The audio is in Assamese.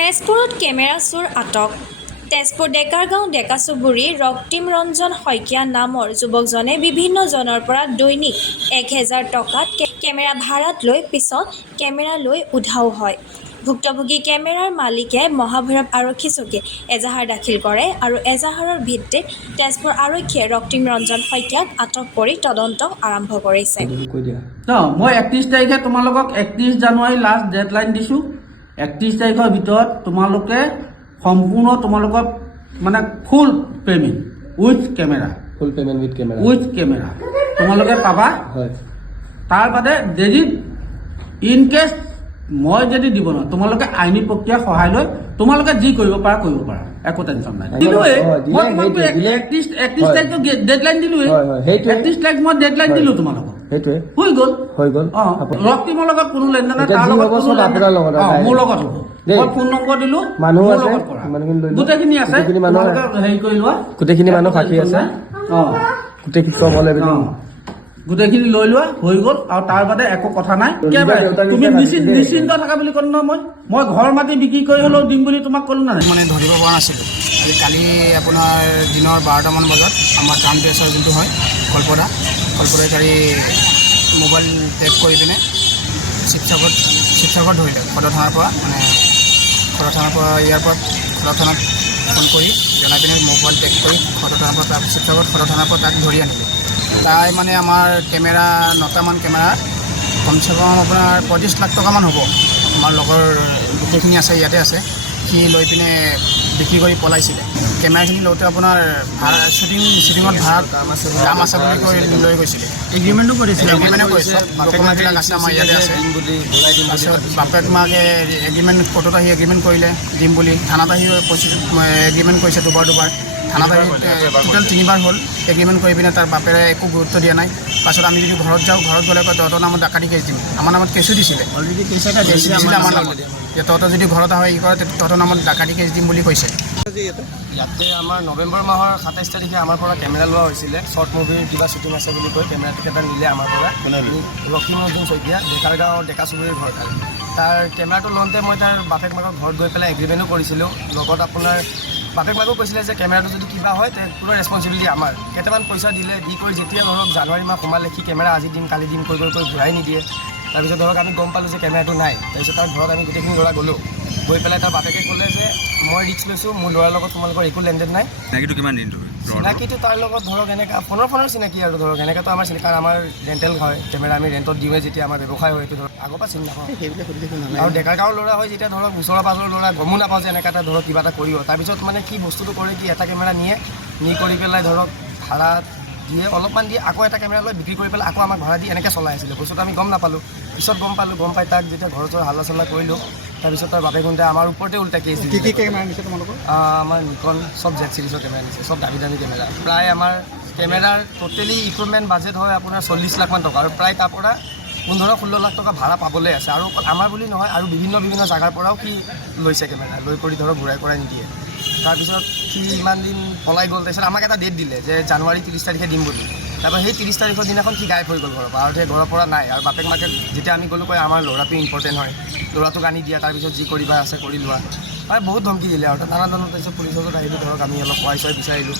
তেজপুৰত কেমেৰা চোৰ আটক। তেজপুৰ ডেকাৰগাঁও ডেকা চুবুৰীৰ ৰক্তিম ৰঞ্জন শইকীয়া নামৰ যুৱকজনে বিভিন্নজনৰ পৰা দৈনিক ১,০০০ টকাত কেমেৰা ভাড়াত লৈ পিছত কেমেৰা লৈ উধাও হয়। ভুক্তভোগী কেমেৰাৰ মালিকে মহাভৈৰৱ আৰক্ষী চকীত এজাহাৰ দাখিল কৰে আৰু এজাহাৰৰ ভিত্তিত তেজপুৰ আৰক্ষীয়ে ৰক্তিম ৰঞ্জন শইকীয়াক আটক কৰি তদন্ত আৰম্ভ কৰিছে। মই ৩১ তাৰিখে তোমালোকক ৩১ জানুৱাৰী লাষ্ট ডেডলাইন দিছোঁ। ৩১ তাৰিখৰ ভিতৰত তোমালোকে সম্পূৰ্ণ তোমালোকক মানে ফুল পেমেণ্ট উইথ কেমেৰা তোমালোকে পাবা। তাৰ বাদে যদি ইন কেছ মই যদি দিব নোৱাৰোঁ তোমালোকে আইনী প্ৰক্ৰিয়া সহায় লৈ তোমালোকে যি কৰিব পাৰা একো টেনশ্যন নাই। দিলোৱে মই ৩১ তাৰিখটো ডেডলাইন দিলোৱে। ৩১ তাৰিখ মই ডেডলাইন দিলোঁ তোমালোকক, হৈ গ'ল। ৰক্তিমৰ লগত কোনো লেনদেন নাই, তাৰ লগত মোৰ লগত হ'ব। মই ফোন নম্বৰ দিলোঁ, মোৰ লগত কৰা গোটেইখিনি আছে। হেৰি কৰি লোৱা, গোটেইখিনি মানুহ সাক্ষী আছে, গোটেইখিনি লৈ লোৱা, হৈ গ'ল। আৰু তাৰ বাদে একো কথা নাই। তুমি নিশ্চিন্ত থাকা বুলি ক'লো নহয়। মই ঘৰ মাটি বিক্ৰী কৰি হ'লেও দিম বুলি তোমাক ক'লো নাই। মানে ধৰিব পৰা নাছিলোঁ। কালি আপোনাৰ দিনৰ 12টামান বজাত আমাৰ টাউন প্ৰেছৰ যোনটো হয় কলপৰাকাৰী মোবাইল টেপ কৰি পিনে শিৱসাগৰত ধৰিলে। সদৰ থানাৰ পৰা ইয়াৰ পৰা সদৰ থানাত ফোন কৰি জনাই পিনে মোবাইল টেপ কৰি সদৰ থানাৰ পৰা শিৱসাগৰত সদৰ থানাৰ পৰা তাক ধৰি আনিলে। তাই মানে আমাৰ কেমেৰা 9টামান কেমেৰা কমচে কম আপোনাৰ 35 লাখ টকামান হ'ব। আমাৰ লগৰ গোটেইখিনি আছে, ইয়াতে আছে। সি লৈ পিনে বিক্ৰী কৰি পলাইছিলে। কেমেৰাখিনি লওঁতে আপোনাৰ শ্বুটিঙত ভাড়া দাম আছে বুলি কৈ লৈ গৈছিলে। এগ্ৰিমেণ্টো কৰিছিলে, ডকুমেণ্টবিলাক আছে আমাৰ ইয়াতে আছে। তাৰপিছত বাপেক মাকে এগ্ৰিমেণ্ট কোৰ্টত আহি এগ্ৰিমেণ্ট কৰিলে দিম বুলি। থানাত আহি এগ্ৰিমেণ্ট কৰিছে দুবাৰ। থানাত আহি টোটেল 3বাৰ হ'ল এগ্ৰিমেণ্ট কৰি পিনে তাৰ বাপেৰে একো গুৰুত্ব দিয়া নাই। পাছত আমি যদি ঘৰত যাওঁ, ঘৰত গ'লে কয় তহঁতৰ নামত ডাকাতি কেছ দিম। আমাৰ নামত কেছো দিছিলে, আমাৰ নামত যে তহঁতৰ যদি ঘৰত আহে কৰে তহঁতৰ নামত ডাকাতি কেছ দিম বুলি কৈছে। ইয়াতে আমাৰ নৱেম্বৰ মাহৰ ২৭ তাৰিখে আমাৰ পৰা কেমেৰা লোৱা হৈছিলে। শ্বৰ্ট মুভিৰ কিবা শ্বুটিং আছে বুলি কৈ কেমেৰা এটা নিলে আমাৰ পৰা। ৰক্তিম ৰঞ্জন শইকীয়া ডেকাৰগাঁও ডেকা চুবুৰীৰ ঘৰ। তাৰ কেমেৰাটো লওঁতে মই তাৰ বাপেক মাকৰ ঘৰত গৈ পেলাই এগ্ৰিমেণ্টো কৰিছিলোঁ। লগত আপোনাৰ বাপেক মাকেও কৈছিলে যে কেমেৰাটো যদি কিবা হয় তে পুৰা ৰেছপনচিবিলিটি আমাৰ। কেইটামান পইচা দিলে, দি কৰি যেতিয়া ধৰক জানুৱাৰী মাহ সোমালে সি কেমেৰা আজি দিম কালি দিম কৈ ঘূৰাই নিদিয়ে। তাৰপিছত ধৰক আমি গম পালোঁ যে কেমেৰাটো নাই। তাৰপিছত তাৰ ঘৰত আমি গোটেইখিনি ল'ৰা গ'লোঁ। গৈ পেলাই তাৰ বাপেকে ক'লে যে মই ৰিস্ক লৈছোঁ, মোৰ ল'ৰাৰ লগত তোমালোকৰ একো লেনদেন নাই। চিনাকিটো তাৰ লগত ধৰক এনেকৈ ফোনৰ চিনাকি আৰু ধৰক এনেকৈতো আমাৰ চিনাকি, কাৰণ আমাৰ ৰেণ্টেল হয় কেমেৰা, আমি ৰেণ্টত দিওঁৱে যেতিয়া আমাৰ ব্যৱসায় হয়। এইটো ধৰক আগৰ পৰা চিনি নাপাওঁ। আৰু ডেকা গাঁৱৰ ল'ৰা হয় যেতিয়া ধৰক ওচৰৰ পাজৰৰ ল'ৰা গমো নাপাওঁ যে এনেকৈ এটা ধৰক কিবা এটা কৰিব। তাৰপিছত মানে কি বস্তুটো কৰে কি এটা কেমেৰা নি কৰি পেলাই ধৰক ভাড়া দিয়ে, অলপমান দিয়ে, আকৌ এটা কেমেৰা লৈ বিক্ৰী কৰি পেলাই আকৌ আমাক ভাড়া দি এনেকৈ চলাই আছিলে। বস্তুটো আমি গম নাপালোঁ। পিছত গম পাই তাক যেতিয়া ঘৰৰ হাল্লা চাল্লা কৰিলোঁ, তাৰপিছত তাৰ বাপেক শুনতে আমাৰ ওপৰতে উল্টা কেছ দিলে। কি কেমেৰা নিছে তোমালোকৰ? আমাৰ নিকন চব জেড চিৰিজৰ কেমেৰা নিছে, চব দামী কেমেৰা। প্ৰায় আমাৰ কেমেৰাৰ টোটেলি ইকুইপমেণ্ট বাজেট হয় আপোনাৰ 40 লাখমান টকা। আৰু প্ৰায় তাৰ পৰা 15-16 লাখ টকা ভাড়া পাবলৈ আছে। আৰু আমাৰ বুলি নহয়, আৰু বিভিন্ন জাগাৰ পৰাও সি লৈছে কেমেৰা, লৈ কৰি ধৰক ঘূৰাই নিদিয়ে। তাৰপিছত সি ইমান দিন পলাই গ'ল। তাৰপিছত আমাক এটা ডেট দিলে যে জানুৱাৰী 30 তাৰিখে দিম বুলি। তাৰপৰা সেই 30 তাৰিখৰ দিনাখন সি গায়ব হৈ গ'ল ঘৰৰ পৰা। আৰু সেই ঘৰৰ পৰা নাই। আৰু বাপেক মাকে যেতিয়া আমি গ'লোঁ কয় আমাৰ ল'ৰাটো ইম্পৰ্টেণ্ট হয়, ল'ৰাটোক আনি দিয়া, তাৰপিছত যি কৰিবা আছে কৰি লোৱা। বহুত ধমকি দিলে আৰু নানা ধৰণৰ। তাৰপিছত পুলিচৰ ওচৰত আহিলোঁ, ধৰক আমি অলপ সহায় বিচাৰিলোঁ।